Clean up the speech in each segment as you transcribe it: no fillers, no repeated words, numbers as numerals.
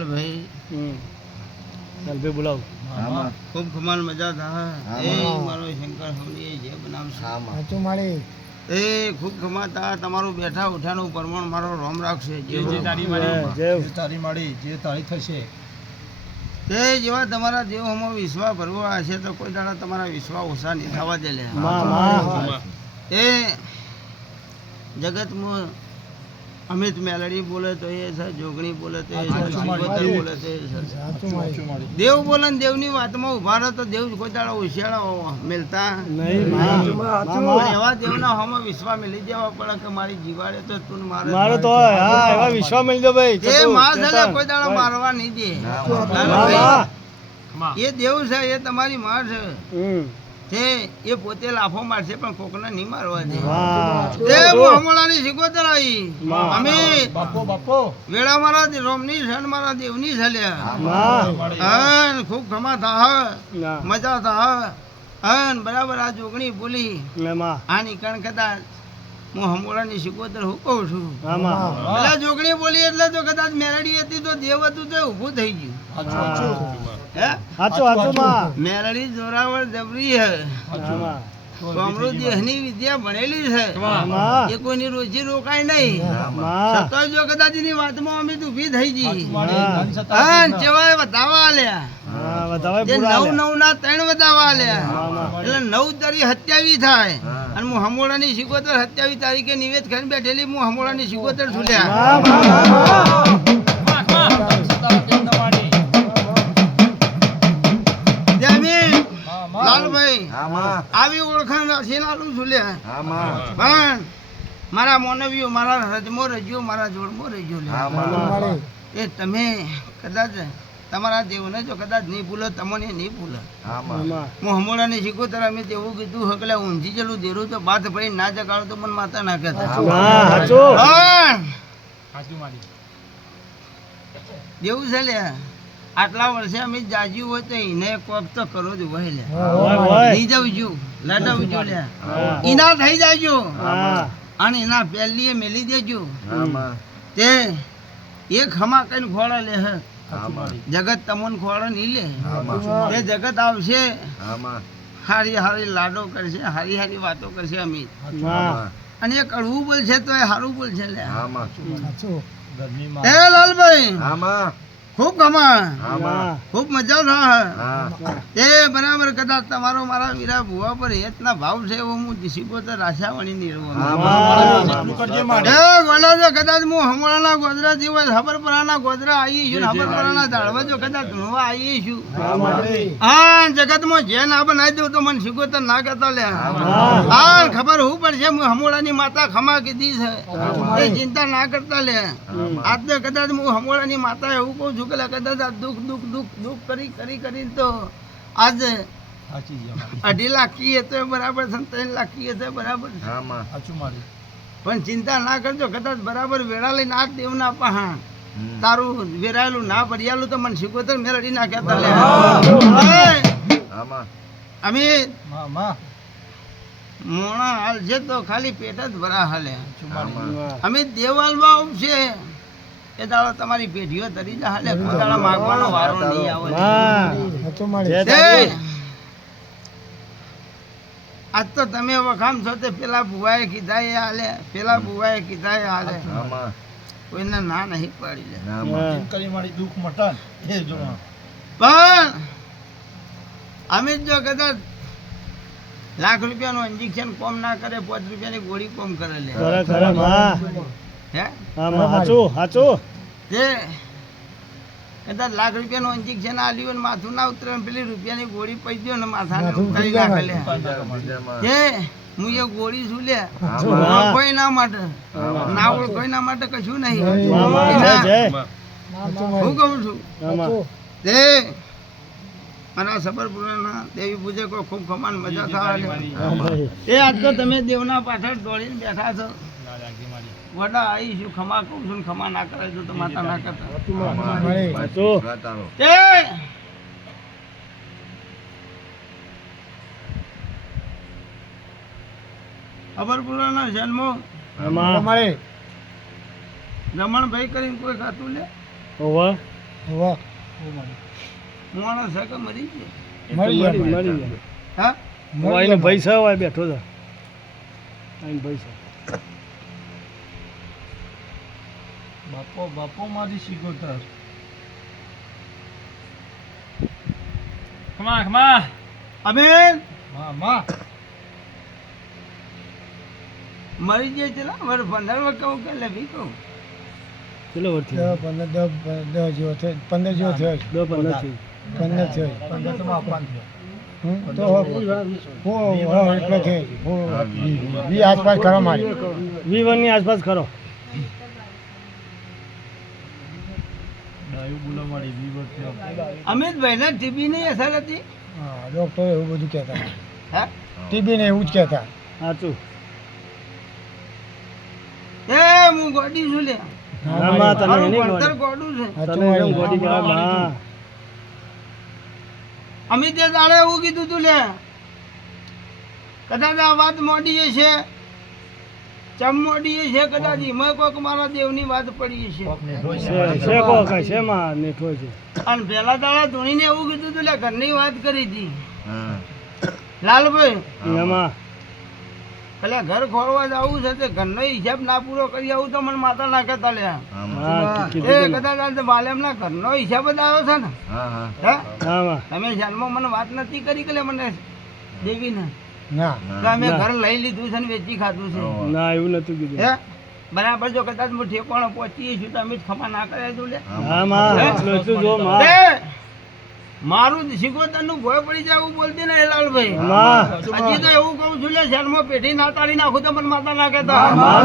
લાલભાઈ લાલભાઈ બોલાવો. ખૂબ ખમાન મજા થા એ મારો શંકર હવલીએ જે બનાવશે સાચું મારી એ ખૂબ ખમાતા તમારું બેઠા ઉઠાનું પ્રમાણ મારો રોમ રાખશે જે તારી માડી જે તારી થશે તે જેવા તમારા દેવોમાં વિશ્વાસ ભરવો હશે તો કોઈ દાડા તમારા વિશ્વાસ ઓછા નહીં થવા દે લે એ જગતમાં અમિત મેલડી બોલે તો એ છે, જોગણી બોલે તો એ છે, શિકોતર બોલે તો એ છે. દેવ બોલે ને દેવની વાતમાં ઉભા રહે તો દેવ કોઈ દાડા હોશિયાળા મિલતા એવા દેવના હોમાં વિશ્વાસ મિલી જવા પડે કે મારી જીવાડે તો તું મારો તો હા એવા વિશ્વાસ મળી દો ભાઈ. એ માં છે ને કોઈ દાડા મારવા નહીં દે. એ દેવ છે એ તમારી માં છે તે એ પોતે લાફો મારશે પણ કોકને નહીં મારવા દે. એ મોહમ્મદાની શિકોતર આવી અમે વેળા મારા રોમની છે મારા દેવની છે લ્યા ખૂબ ખમા થા મજા થા બરાબર આ જોગણી બોલી આની કણ કદાચ હું હમોળાની શિકોતર હું કહું છું પેલા જોગણી બોલી એટલે તો કદાચ મેરડી હતી તો દેવ હતું તો ઊભું થઈ ગયું. મેરડી જોરાવર જબરી હે અમૃત દેહની વિદ્યા ભણેલી છે એ કોઈની રોજી રોકાય નહીં. છતાં જો કદાચ એની વાતમાં અમે ઊભી થઈ ગઈ ચવાય વધાવા આલ્યા જે 9 ના 3 વધાવા આલ્યા એટલે 9 તારીખ 27 થાય અને હું હમોળાની શિકોતર 27 તારીખે નિવેદ ખાઈને બેઠેલી હું હમોળાની શિકોતર ઝૂલ્યા. લાલભાઈ આવી ઓળખાણ રાખીને આલું છું લે પણ મારા મોનવીઓ મારા રજમો રજ્યો મારા જોડમો રજ્યો લે એ તમે કદાચ તમારા દેવને જો કદાચ નહીં ભૂલો તમને નહીં ભૂલો. હું હમોળાની શિકોતર અમે તેવું કીધું હકલે ઊંઝી જેલું દેરું તો બાદ પડી ના જગાડો તો મને માતા ના કહેતા દેવું છે લે આટલા વર્ષે અમે જાજ્યું હોય તો એને કોક તો કરો જ હોય લે નહીં જવજો લડાવજો લે એના થઈ જાજો અને એના પહેલી મેલી દેજો તે એક ખમા કઈ ખોળા લે જગત તમને ખોળા નહીં લે એ જગત આવશે હારી હારી લાડો કરશે હારી હારી વાતો કરશે અમે અને એ કડવું બોલશે તો એ સારું બોલશે લે. એ લાલભાઈ ખૂબ ગમા ખૂબ મજા થાય એ બરાબર કદાચ તમારો મારા વીરા ભુવા પર હેતના ભાવ છે એવો હું શિકોતર રાશાવાણી નિર્વો કદાચ હું હમણાંના ગોદરા જેવા હબરપરાના ગોદરા આવી છું હબરપરાના ઝાડવા જો કદાચ ધૂણવા આવી છું હા જગતમાં જે ના બનાવી દઉં તો મને શિકોતર ના કહેતા લે હા ખબર હું પડશે હું હમોળાની માતા ખમા કીધી છે એ ચિંતા ના કરતા લે આજે કદાચ હું હમોળાની માતા એવું કહું છું કદાચ દુઃખ દુઃખ દુઃખ દુઃખ કરી કરી કરી તો આજે 2.5 લાખ કી તો બરાબર 3 લાખ કી તો બરાબર પણ ચિંતા ના કરજો કદાચ બરાબર વેળા લઈને આ દેવના પહા તારું વેરાયેલું ના ભરિયાલું તો મને શિકોતર મેળડી ના કહેતા લે અમે મોણા હાલ છે તો ખાલી પેટ જ ભરા હાલે અમે દેવાલમાં આવશે એ દાડો તમારી પેઢીઓ તરી જા હાલે ખોદાળા માગવાનો વારો નહીં આવે. આજ તો તમે વખામ છો તે પેલા ભુવાએ કીધા એ હાલે પેલા ભુવાએ કીધા એ હાલે કોઈને ના નહીં પાડી લે કરી મારી દુઃખ મટન એ જો પણ અમે જો કદાચ લાખ રૂપિયાનું ઇન્જેક્શન કોમ ના કરે 5 રૂપિયાની ગોળી કોમ કરે લે હે હાચું તે કદાચ લાખ રૂપિયાનું ઇન્જેક્શન આલ્યું ને માથું ના ઉતરે પેલી રૂપિયાની ગોળી પડી દો ને માથાને ઉતારી નાખે લે તે હું એ ગોળી છું લે કોઈ ના માટે ના કોઈ ના માટે કશું નહીં હું કહું છું તે મારા સબરપુરાના દેવી પૂજકો ખૂબ ખમાન મજા થાય એ આજ તો તમે દેવના પાછળ દોડીને બેઠા છો વડા આવીશું ખમા કહું છું ખમા ના કરે તો માતા ના કરતા સબરપુરાના જન્મો રમણભાઈ કરીને કોઈ ખાતું લે વાહ માણસ છે કે મરી ગયો મળી ગયા હા આઈને ભાઈ છે હોય બેઠો છે આઈને ભાઈ છે બાપો મારી શીખોતર અબેન મરી જાય છે મારે 15 વખત કહું કે લેવી કહું કેટલો વર્ષ થયો 15 જેવો થયો 15 જેવો થયો 15 થયો 15 તો આપવાનું તો એટલે છે વી આસપાસ કરો મારી વી1 ની આસપાસ કરો અમિતભાઈ ને ટીબી ની અસર હતી ડોક્ટર એવું બધું કહેતા હા ટીબી ને એવું જ કહેતા સાચું એ હું ગોડી છું લે ના માં તને મારું એની ભણતર ગોડી ગોડું છે તને એમ ગોડી કહેવાય માં અમિતે તારે એવું કીધું તું લે કદાચ આ વાત મોડી છે ચમ મોડી છે કદાચ એમાં કોક મારા દેવની વાત પડી છે છે કો કઈ છે માં નેઠો છે અને પેલા દાડા ધોનીને એવું કીધું તું લે ઘરની વાત કરી હતી લાલભાઈ એમાં એટલે ઘર ખોરવા જવું છે તે ઘરનો હિસાબ ના પૂરો કરી આવું તો મને માતા ના કહેતા લે એ કદાચ આ માલેમ ના ઘરનો હિસાબ જ આવ્યો છે ને હે? તમે ધ્યાનમાં મને વાત નથી કરી કે લે મને દેવી ને ના કે અમે ઘર લઈ લીધું છે ને વેચી ખાધું છે ના એવું નતું કીધું હે બરાબર જો કદાચ હું ઠેકોણે પહોંચીએ છું તો અમે જ ખમા ના કરાય દઉં લે હા માં એટલું જો માં એ, મારું શિકોતર નું ભય પડી જાય એવું બોલતી ને લાલભાઈ માં હજી તો એવું કહું છું લે જન્મ પેઢી ના તાળી નાખું તો મને માતા ના કહેતા માં.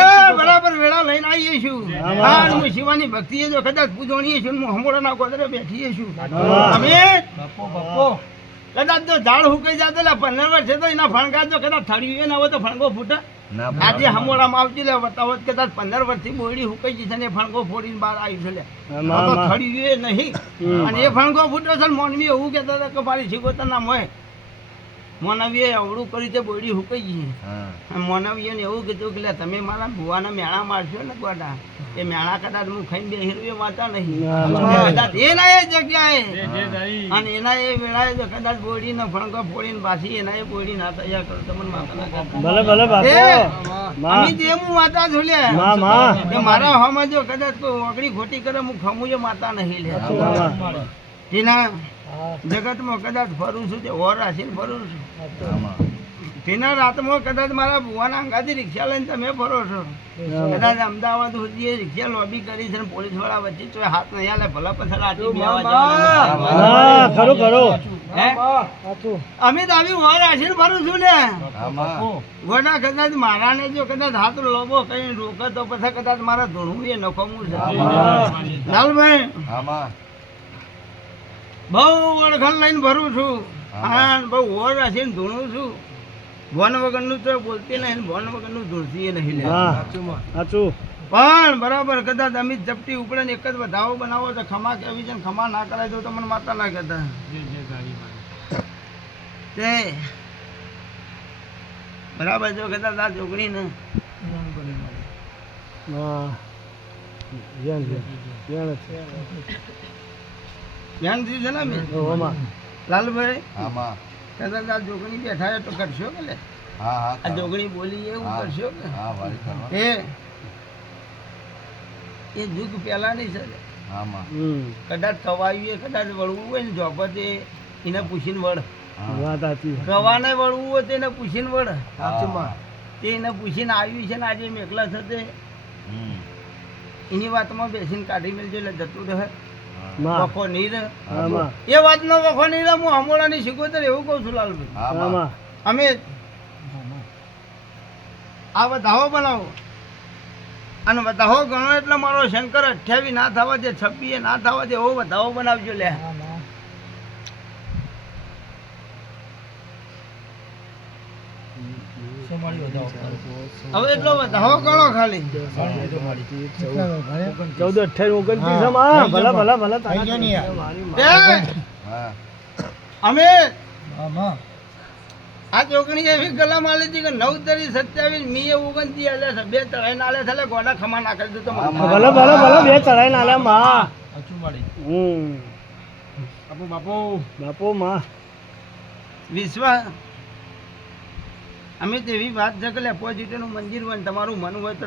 એ, બરાબર વેળા લઈને આવીએ છું હા અને હું શિવાની ભક્તિ જો કદાચ પૂજણીએ છું ને હું હમોડા ના ગોદરે બેઠીએ છું અમે કદાચ તો ઝાડ હુકાઈ જાતે લે 15 વર્ષે તો એના ફણગા જો કદાચ થળિયું ના હોય તો ફણગો ફૂટે આજે હમોડામાં આવતી લે બતાવો કદાચ 15 વર્ષથી બોયડી હુકાઈ ગઈ છે ને એ ફણગો ફોડીને બહાર આવી છે લે આ તો થળિયું નહીં અને એ ફણગો ફૂટ્યો છે ને મોનવી એવું કહેતા હતા કે મારી શિકોતર ના મોય મોનવીએ અવળું કરી તે બોયડી હુકાઈ ગઈ મોનવીએ ને એવું કીધું કે લે તમે મારા ભુવાના મેળા મારશો ને ગોડા એ મેળા કદાચ હું ખાઈને બે હીરો વાંચા નહીં કદાચ એના એ જગ્યાએ અને એના એ વેળાએ જો કદાચ બોયડી ને ફણગો ફોડીને પાછી એના એ બોયડી ના તૈયાર કરો તો મને માતા ના કરતા ભલે ભલે બાપુ માં અમે જે હું માતા છું લે માં માં કે મારા હોમાં જો કદાચ કોઈ ઓગળી ખોટી કરે હું ખમું જે માતા નહીં લે તેના જગતમાં કદાચ ફરું છું તે ઓર રાખીને ફરું છું તેના રાતમાં કદાચ મારા ભુવાના અંગાથી રિક્ષા લઈને તમે ફરો છો કદાચ અમદાવાદ સુધી રિક્ષા લોબી કરી છે ને પોલીસ વાળા વચ્ચે તો હાથ નહીં આલે ભલા પછાડ આટી બેવા હા ખરું ખરું હે અમે તો આવી ઓર રાખીને ફરું છું લે ગોડા કદાચ મારાને જો કદાચ હાથ લોબો કઈ રોકે તો પછી કદાચ મારા ધૂણું એ નખમું છે લાલભાઈ બહુ ઓળખાણ લઈને ભરું છું હા બહુ ઓર રાખીને ધૂણું છું ભોન વગરનું તો બોલતી નહીં ભોન વગરનું ધૂળતી નહીં લે હા સાચું પણ બરાબર કદાચ અમિત ઝપટી ઉપડે ને એક જ વધાવો બનાવો તો ખમા કેવી છે ને ખમા ના કરાય તો મને માતા ના કહેતા તે બરાબર જો કદાચ આ છોકરી ને હા ધ્યાન ધ્યાન ધ્યાનથી છે ને મેં ઓમાં લાલભાઈ કદાચ આ જોગણી બેઠા તો કરશો કે લે આ જોગણી બોલી એવું કરશો કે એ દુઃખ પેલા નહીં સર કદાચ કવાયું કદાચ વળવું હોય ને જોબતે એને પૂછીને વળ વાત સાચી કવાને વળવું હોય તો એને પૂછીને વળ તે એને પૂછીને આવ્યું છે ને આજે મેકલા થતે એની વાતમાં બેસીને કાઢી મેળજો એટલે જતું રહે વખો નહીં રહે એ વાતનો વખો નહીં રહે હું હમોડાની શીખોતર એવું કહું છું લાલભાઈ અમે આ વધાવો બનાવો અને વધાવો ગણો એટલે મારો શંકર 28 ના થવા દે 26 ના થવા દે એવો વધાવો બનાવજો લે હવે એટલો વધાવો ગણો ખાલી 14 28 29 માં ભલા ભલા ભલા અમે આ ચોકડી એવી ગલા માલી હતી કે 9 તારીખ 27 મી 29 એટલે બે તળાઈ નાલે થલે ગોડા ખમા નાખી દીધો ભલે ભલે ભલે બે ચડાઈ નાલે માં બાપુ માં વિશ્વાસ અમે તેવી વાત છે કે પોઝિટિવ નું મંદિર હોય ને તમારું મન હોય તો